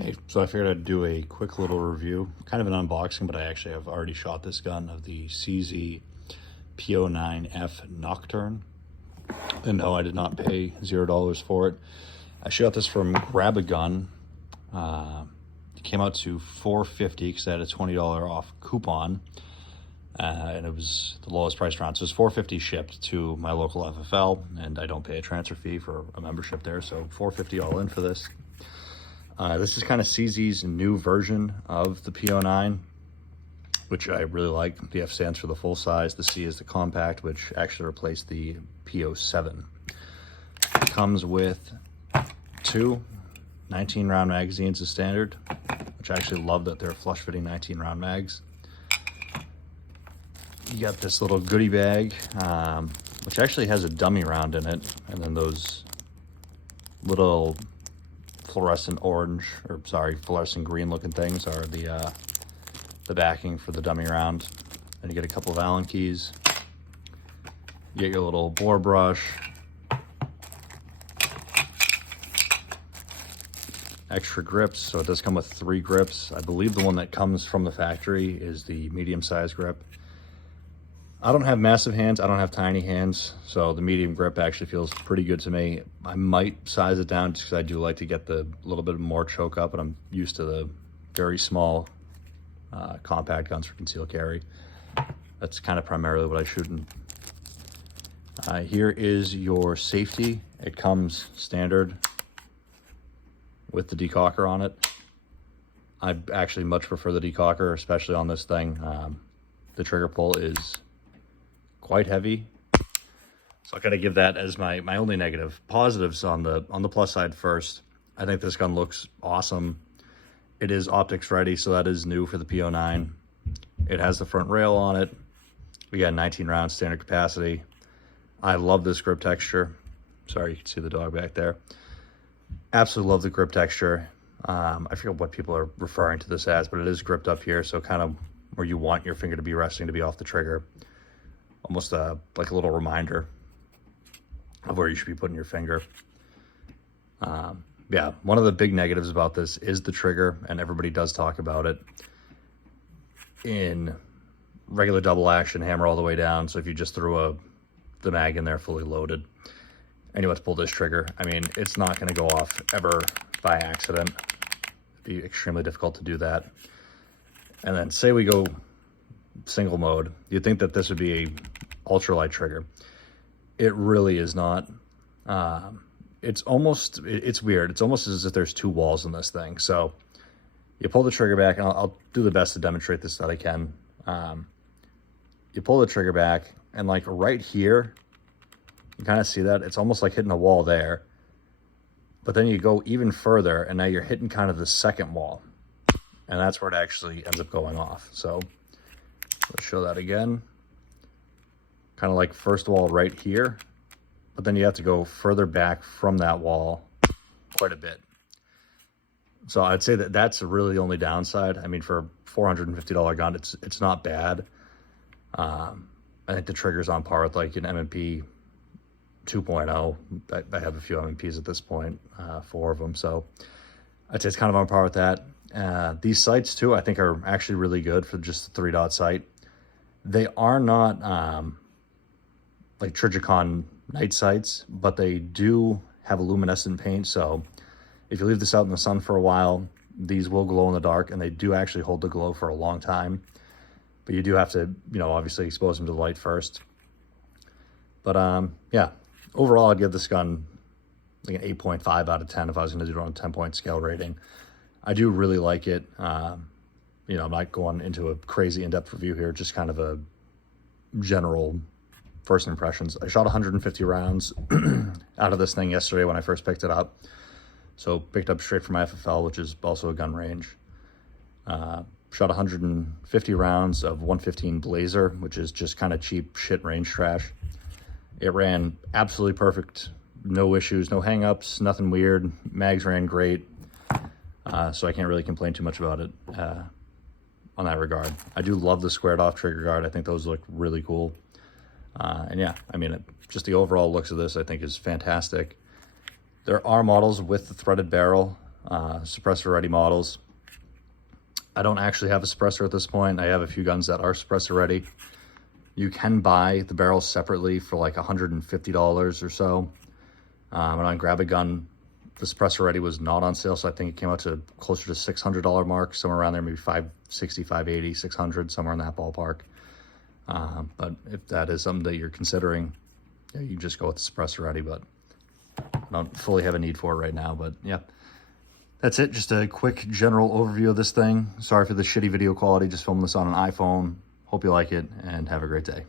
Hey, so I figured I'd do a quick little review, kind of an unboxing, but I actually have already shot this gun of the CZ P09 F Nocturne. And no, I did not pay $0 for it. I shot this from Grab a Gun. It came out to $4.50 because I had a $20 off coupon. And it was the lowest price round. So it was $4.50 shipped to my local FFL, and I don't pay a transfer fee for a membership there. So $4.50 all in for this. This is kind of CZ's new version of the P09, which I really like. The F stands for the full size. The C is the compact, which actually replaced the P07. It comes with two 19-round magazines as standard, which I actually love that they're flush-fitting 19-round mags. You got this little goodie bag, which actually has a dummy round in it, and then those little fluorescent green looking things are the backing for the dummy round. Then you get a couple of Allen keys. You get your little bore brush, extra grips. So it does come with 3 grips. I believe the one that comes from the factory is the medium size grip. I don't have massive hands, I don't have tiny hands, so the medium grip actually feels pretty good to me. I might size it down just because I do like to get the little bit more choke up, and I'm used to the very small compact guns for concealed carry. That's kind of primarily what I shoot in. Here is your safety. It comes standard with the decocker on it. I actually much prefer the decocker, especially on this thing. The trigger pull is quite heavy, so I gotta give that as my only negative. Positives on the plus side first. I think this gun looks awesome. It is optics ready, so that is new for the P09. It has the front rail on it. We got 19 rounds standard capacity. I love this grip texture. Sorry, you can see the dog back there. Absolutely love the grip texture. I forget what people are referring to this as, but it is gripped up here, so kind of where you want your finger to be resting, to be off the trigger. Almost like a little reminder of where you should be putting your finger. Yeah, one of the big negatives about this is the trigger, and everybody does talk about it. In regular double action, hammer all the way down, so if you just threw the mag in there fully loaded and you want to pull this trigger, I mean, it's not going to go off ever by accident. It'd be extremely difficult to do that. And then say we go single mode, you'd think that this would be a ultralight trigger. It really is not. It's weird. It's almost as if there's 2 walls in this thing. So you pull the trigger back, and I'll do the best to demonstrate this that I can. You pull the trigger back, and like right here, you kind of see that it's almost like hitting a wall there. But then you go even further, and now you're hitting kind of the second wall. And that's where it actually ends up going off. So let's show that again. Kind of like first wall right here, but then you have to go further back from that wall quite a bit. So I'd say that that's really the only downside. I mean, for a $450 gun, it's not bad. I think the trigger's on par with like an M&P 2.0. I have a few M&Ps at this point, 4 of them. So I'd say it's kind of on par with that. These sights too, I think are actually really good for just the 3-dot sight. They are not like Trijicon night sights, but they do have a luminescent paint. So if you leave this out in the sun for a while, these will glow in the dark, and they do actually hold the glow for a long time. But you do have to, obviously expose them to the light first. But yeah, overall I'd give this gun like an 8.5 out of 10 if I was going to do it on a 10-point scale rating. I do really like it. I'm not going into a crazy in-depth review here, just kind of a general first impressions. I shot 150 rounds out of this thing yesterday when I first picked it up. So picked up straight from my FFL, which is also a gun range. Shot 150 rounds of 115 Blazer, which is just kind of cheap shit range trash. It ran absolutely perfect. No issues, no hang-ups, nothing weird. Mags ran great. So I can't really complain too much about it on that regard. I do love the squared off trigger guard. I think those look really cool. And yeah, I mean, just the overall looks of this, I think, is fantastic. There are models with the threaded barrel. suppressor ready models. I don't actually have a suppressor at this point. I have a few guns that are suppressor ready. You can buy the barrels separately for like $150 or so. And on Grab a Gun, the suppressor ready was not on sale, so I think it came out to closer to $600 mark, somewhere around there, maybe $560, $580, $600, somewhere in that ballpark. But if that is something that you're considering, yeah, you can just go with the suppressor ready, but I don't fully have a need for it right now. But yeah, that's it. Just a quick general overview of this thing. Sorry for the shitty video quality. Just filmed this on an iPhone. Hope you like it, and have a great day.